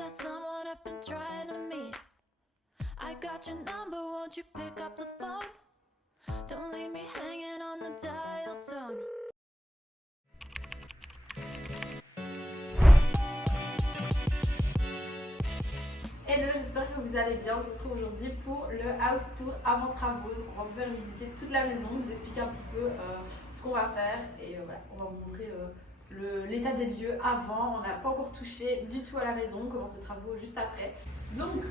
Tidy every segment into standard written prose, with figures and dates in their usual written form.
that someone I've been trying to meet. I got your number, won't you pick up the phone? Don't leave me hanging on the dial tone. Hello, j'espère que vous allez bien. On se retrouve aujourd'hui pour le house tour avant travaux. Donc on va vous faire visiter toute la maison, vous expliquer un petit peu ce qu'on va faire et voilà, on va vous montrer l'état des lieux avant. On n'a pas encore touché du tout à la maison, on commence les travaux juste après. Donc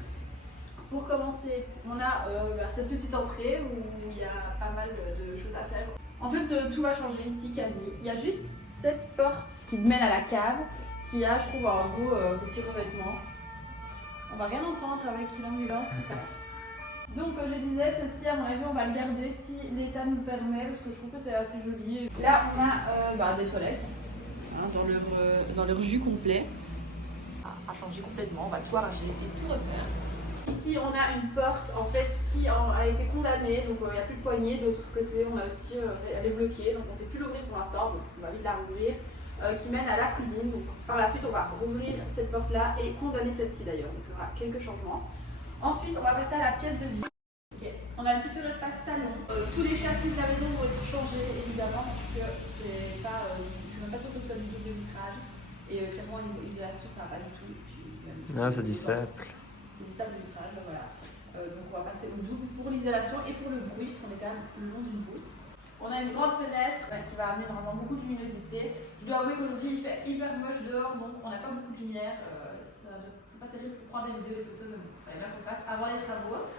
pour commencer, on a cette petite entrée où il y a pas mal de choses à faire. En fait, tout va changer ici quasi. Il y a juste cette porte qui mène à la cave qui a, je trouve, un beau petit revêtement. On va rien entendre avec l'ambulance qui passe. Donc comme je disais, ceci à mon avis on va le garder si l'état nous le permet parce que je trouve que c'est assez joli. Là on a des toilettes hein, dans leur jus complet. À changer complètement, on va tout arracher et tout refaire. Ici on a une porte en fait qui a été condamnée, donc il n'y a plus de poignée. De l'autre côté on a aussi, elle est bloquée, donc on ne sait plus l'ouvrir pour l'instant, donc on va vite la rouvrir. Qui mène à la cuisine. Donc, par la suite, on va rouvrir cette porte-là et condamner celle-ci d'ailleurs. Donc, il y aura quelques changements. Ensuite, on va passer à la pièce de vie. Okay. On a le futur espace salon. Tous les châssis de la maison vont être changés évidemment parce que c'est pas, je suis même pas sûre que ce soit du double vitrage. Et clairement, au niveau isolation, ça va pas du tout. C'est du simple. C'est du simple vitrage, ben voilà. Donc, on va passer au double pour l'isolation et pour le bruit, puisqu'on est quand même le long d'une route. On a une grande fenêtre qui va amener vraiment beaucoup de luminosité. Je dois avouer qu'aujourd'hui il fait hyper moche dehors, donc on n'a pas beaucoup de lumière. C'est pas terrible pour prendre des vidéos et des photos, mais il fallait bien qu'on fasse avant les travaux.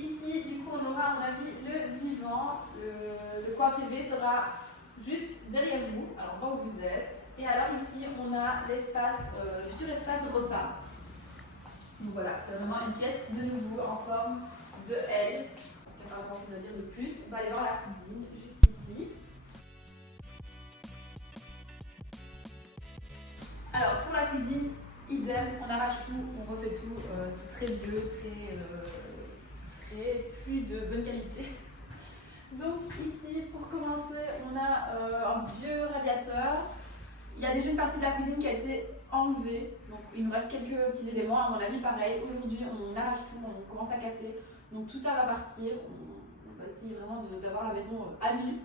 Ici, du coup, on aura à mon avis le divan. Le coin TV sera juste derrière vous, alors là où vous êtes. Et alors ici, on a l'espace, le futur espace repas. Donc voilà, c'est vraiment une pièce de nouveau en forme de L. Pas grand chose à dire de plus. On va aller voir la cuisine, juste ici. Alors pour la cuisine, idem, on arrache tout, on refait tout. C'est très vieux, très plus de bonne qualité. Donc ici, pour commencer, on a un vieux radiateur. Il y a déjà une partie de la cuisine qui a été enlevée. Donc il nous reste quelques petits éléments. À mon avis, pareil. Aujourd'hui, on arrache tout, on commence à casser. Donc tout ça va partir, on va essayer vraiment d'avoir la maison à nu.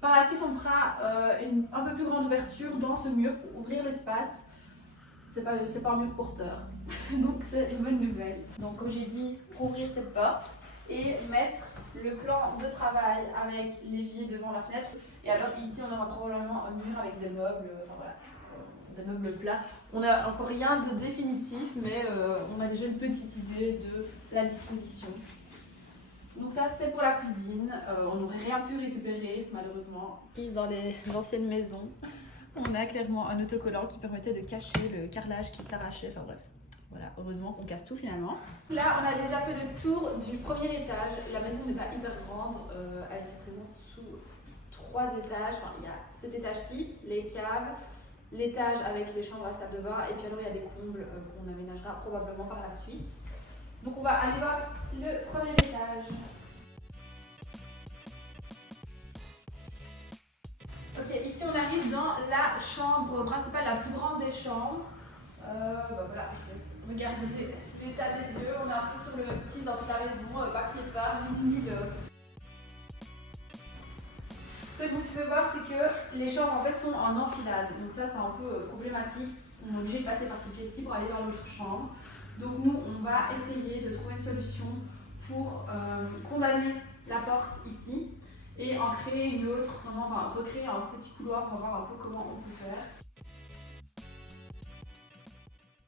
Par la suite, on fera un peu plus grande ouverture dans ce mur pour ouvrir l'espace. C'est pas un mur porteur, donc c'est une bonne nouvelle. Donc comme j'ai dit, ouvrir cette porte et mettre le plan de travail avec l'évier devant la fenêtre. Et alors ici, on aura probablement un mur avec des meubles, enfin voilà, des meubles plats. On n'a encore rien de définitif, mais on a déjà une petite idée de la disposition. Donc ça c'est pour la cuisine, on n'aurait rien pu récupérer malheureusement. Dans les anciennes maisons, on a clairement un autocollant qui permettait de cacher le carrelage qui s'arrachait, enfin bref. Voilà, heureusement qu'on casse tout finalement. Là on a déjà fait le tour du premier étage, la maison n'est pas hyper grande, elle se présente sous 3 étages, enfin il y a cet étage-ci, les caves, l'étage avec les chambres à salle de bain et puis alors il y a des combles qu'on aménagera probablement par la suite. Donc on va aller voir le premier étage. Ok, ici on arrive dans la chambre principale, la plus grande des chambres. Voilà, je vous laisse regarder l'état des lieux. On est un peu sur le style dans toute la maison, papier peint, vinyle. Ce que vous pouvez voir, c'est que les chambres en fait sont en enfilade. Donc ça c'est un peu problématique. On est obligé de passer par cette pièce-ci pour aller dans l'autre chambre. Donc nous, on va essayer de trouver une solution pour condamner la porte ici et en créer une autre, enfin recréer un petit couloir pour voir un peu comment on peut faire.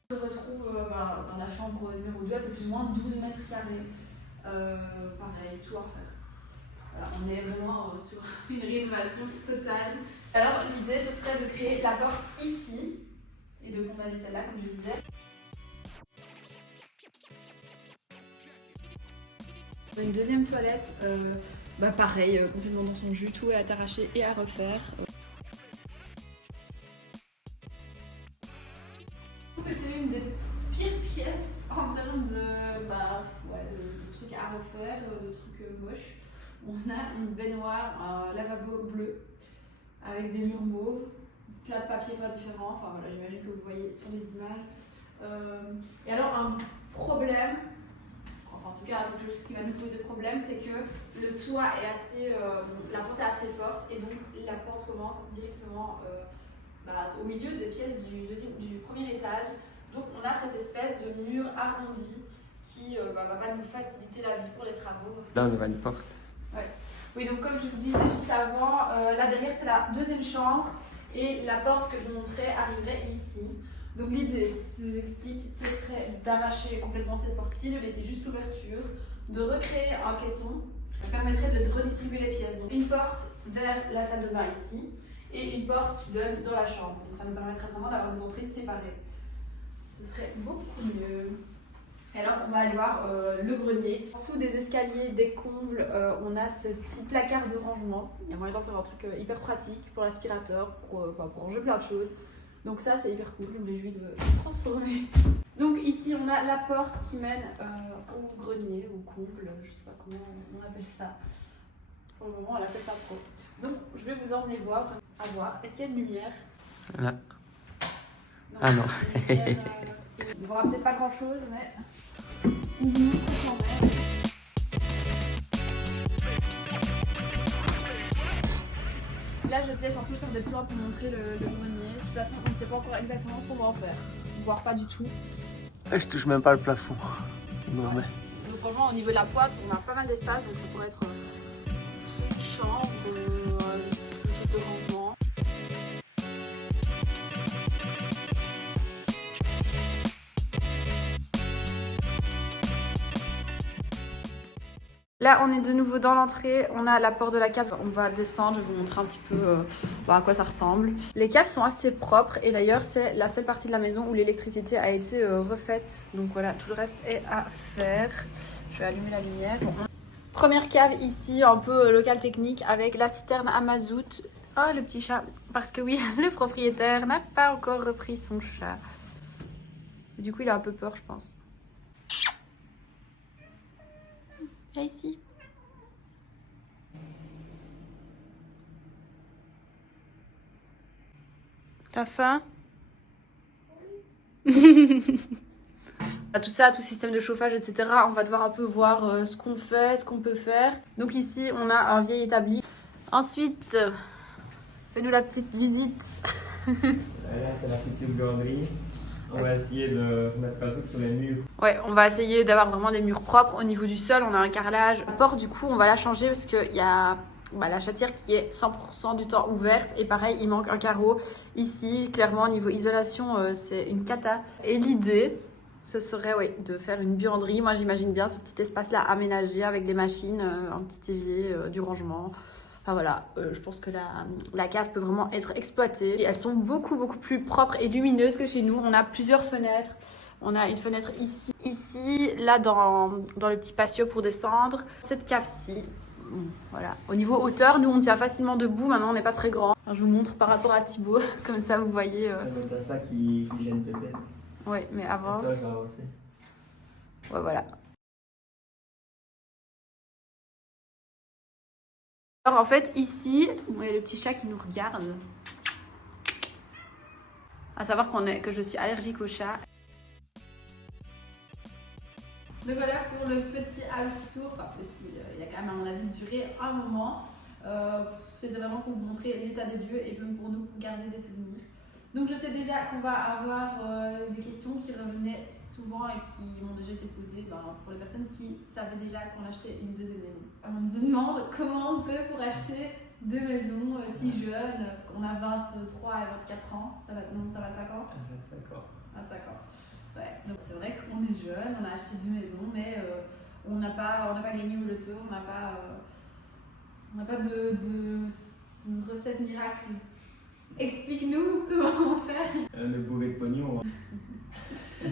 On se retrouve dans la chambre numéro 2, elle fait plus ou moins 12 mètres carrés. Pareil, tout à refaire. Voilà, on est vraiment sur une rénovation totale. Alors l'idée, ce serait de créer la porte ici et de condamner celle-là, comme je disais. Une deuxième toilette, pareil, complètement dans son jus, tout est à arracher et à refaire. Je trouve que c'est une des pires pièces en termes de trucs à refaire, de trucs moches. On a une baignoire, un lavabo bleu avec des murs mauves, plat de papier pas différents, enfin voilà, j'imagine que vous voyez sur les images. Et alors un problème, enfin en tout cas quelque chose qui va nous poser problème, c'est que le toit est assez, la pente est assez forte et donc la pente commence directement au milieu des pièces du premier étage. Donc on a cette espèce de mur arrondi qui va nous faciliter la vie pour les travaux. Là, on voit une porte. Ouais. Oui, donc comme je vous disais juste avant, là derrière c'est la deuxième chambre et la porte que je vous montrais arriverait ici. Donc l'idée, je vous explique, ce serait d'arracher complètement cette porte-ci, de laisser juste l'ouverture, de recréer un caisson qui permettrait de redistribuer les pièces. Donc une porte vers la salle de bain ici et une porte qui donne dans la chambre. Donc ça nous permettrait vraiment d'avoir des entrées séparées. Ce serait beaucoup mieux. Et alors on va aller voir le grenier. Sous des escaliers, des combles, on a ce petit placard de rangement. Il y a moyen d'en faire un truc hyper pratique pour l'aspirateur, pour ranger plein de choses. Donc ça c'est hyper cool, je me réjouis de transformer. Donc ici on a la porte qui mène au grenier, au comble, je sais pas comment on appelle ça. Pour le moment on l'appelle pas trop. Donc je vais vous emmener voir. Est-ce qu'il y a une lumière? Là. Non, Ah non. On verra peut-être pas grand chose mais... Là je te laisse un peu faire des plans pour montrer le grenier. De toute façon on ne sait pas encore exactement ce qu'on va en faire. Voire pas du tout. Je touche même pas le plafond. Ouais. Donc franchement au niveau de la pointe on a pas mal d'espace donc ça pourrait être une chambre, une pièce de rangement. Là, on est de nouveau dans l'entrée, on a la porte de la cave, on va descendre, je vais vous montrer un petit peu à quoi ça ressemble. Les caves sont assez propres et d'ailleurs c'est la seule partie de la maison où l'électricité a été refaite. Donc voilà, tout le reste est à faire. Je vais allumer la lumière. Bon. Première cave ici, un peu local technique avec la citerne à mazout. Oh le petit chat, parce que oui, le propriétaire n'a pas encore repris son chat. Du coup il a un peu peur je pense. Viens ici. T'as faim? Tout ça, tout système de chauffage, etc. On va devoir un peu voir ce qu'on fait, ce qu'on peut faire. Donc ici, on a un vieil établi. Ensuite, fais-nous la petite visite. Là, c'est la future buanderie. On va essayer de mettre un truc sur les murs. Ouais, on va essayer d'avoir vraiment des murs propres. Au niveau du sol, on a un carrelage. La porte, du coup, on va la changer parce qu'il y a la chatière qui est 100% du temps ouverte. Et pareil, il manque un carreau. Ici, clairement, au niveau isolation, c'est une cata. Et l'idée, ce serait de faire une buanderie. Moi, j'imagine bien ce petit espace-là aménagé avec des machines, un petit évier, du rangement. Enfin voilà, je pense que la cave peut vraiment être exploitée. Et elles sont beaucoup plus propres et lumineuses que chez nous. On a plusieurs fenêtres. On a une fenêtre ici. Ici, là dans le petit patio pour descendre. Cette cave-ci, voilà. Au niveau hauteur, nous on tient facilement debout. Maintenant on n'est pas très grand. Alors, je vous montre par rapport à Thibaut. Comme ça vous voyez. Donc t'as ça qui gêne peut-être. Ouais, mais avance. Toi, je vais avancer. Ouais, voilà. Alors en fait ici, il y a le petit chat qui nous regarde. À savoir que je suis allergique aux chats. Donc voilà pour le petit house tour. Enfin petit, il a quand même à mon avis duré un moment. C'était vraiment pour vous montrer l'état des lieux et même pour nous pour garder des souvenirs. Donc je sais déjà qu'on va avoir des questions qui revenaient souvent et qui m'ont déjà été posées pour les personnes qui savaient déjà qu'on achetait une deuxième maison. On se demande comment on fait pour acheter deux maisons si jeunes, parce qu'on a 23 et 24 ans. T'as 25 ans? 25 ans. 25 ans. Ouais, donc c'est vrai qu'on est jeune, on a acheté deux maisons, mais on n'a pas gagné au loto, on n'a pas de recette miracle. Explique-nous comment on fait. De bourrer de pognon.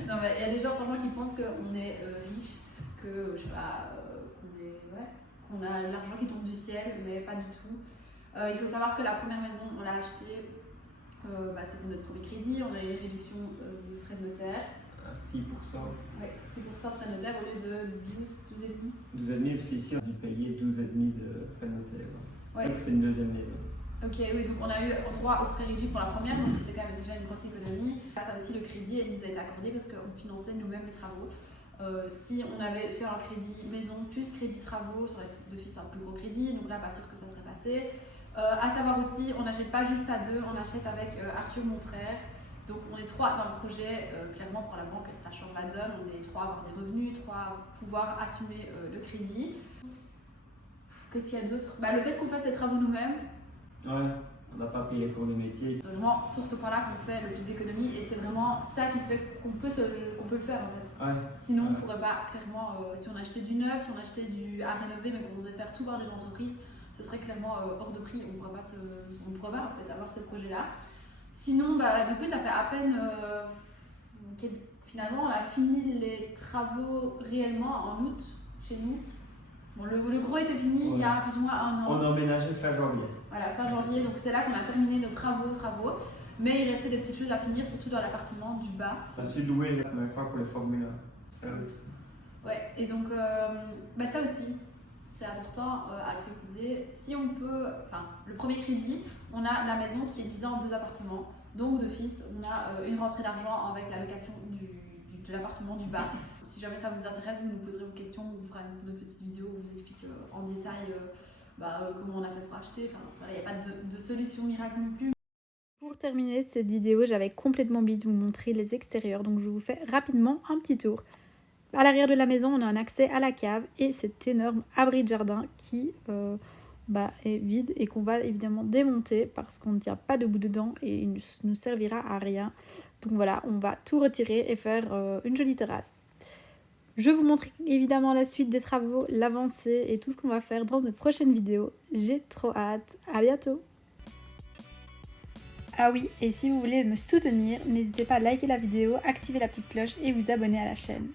Non mais il y a des gens franchement qui pensent qu'on est riche, que je sais pas, qu'on a l'argent qui tombe du ciel, mais pas du tout. Il faut savoir que la première maison, on l'a achetée, c'était notre premier crédit, on a eu une réduction de frais de notaire. À 6%. Ouais, 6% de frais de notaire au lieu de 12,5. 12,5 parce qu'ici on a dû payer 12,5 de frais de notaire. Ouais. Donc c'est une deuxième maison. Ok, oui, donc on a eu droit au frais réduit pour la première, donc c'était quand même déjà une grosse économie. Ça aussi, le crédit il nous a été accordé parce qu'on finançait nous-mêmes les travaux. Si on avait fait un crédit maison plus crédit travaux, ça aurait été d'office un plus gros crédit, donc là, pas sûr que ça serait passé. À savoir aussi, on n'achète pas juste à deux, on achète avec Arthur, mon frère. Donc on est trois dans le projet, clairement pour la banque ça change la donne, on est trois à avoir des revenus, trois à pouvoir assumer le crédit. Qu'est-ce qu'il y a d'autre? Le fait qu'on fasse les travaux nous-mêmes. Ouais, on n'a pas payé les cours de métier. C'est vraiment sur ce point-là qu'on fait le plus d'économies et c'est vraiment ça qui fait qu'on peut le faire en fait. Ouais. Sinon on pourrait pas, clairement, si on achetait du neuf, si on achetait du à rénover mais qu'on devait faire tout par des entreprises, ce serait clairement hors de prix, on pourrait pas en fait avoir ce projet-là. Sinon, du coup ça fait à peine, finalement on a fini les travaux réellement en août chez nous. Bon, le gros était fini il y a plus ou moins un an. On a emménagé fin janvier. Voilà, fin janvier, donc c'est là qu'on a terminé nos travaux. Mais il restait des petites choses à finir, surtout dans l'appartement du bas. On a su louer la première fois pour les Formule 1. Ouais, et donc ça aussi, c'est important à le préciser. Si on peut, le premier crédit, on a la maison qui est divisée en 2 appartements. Donc d'office, on a une rentrée d'argent avec la location de l'appartement du bas. Si jamais ça vous intéresse, vous nous poserez vos questions, on vous fera une petite vidéo où on vous explique en détail comment on a fait pour acheter. Il n'y a pas de solution miracle non plus. Pour terminer cette vidéo, j'avais complètement oublié de vous montrer les extérieurs, donc je vous fais rapidement un petit tour. À l'arrière de la maison, on a un accès à la cave et cet énorme abri de jardin qui est vide et qu'on va évidemment démonter parce qu'on ne tient pas debout dedans et il ne nous servira à rien. Donc voilà, on va tout retirer et faire une jolie terrasse. Je vous montre évidemment la suite des travaux, l'avancée et tout ce qu'on va faire dans de prochaines vidéos. J'ai trop hâte. À bientôt! Ah oui, et si vous voulez me soutenir, n'hésitez pas à liker la vidéo, activer la petite cloche et vous abonner à la chaîne.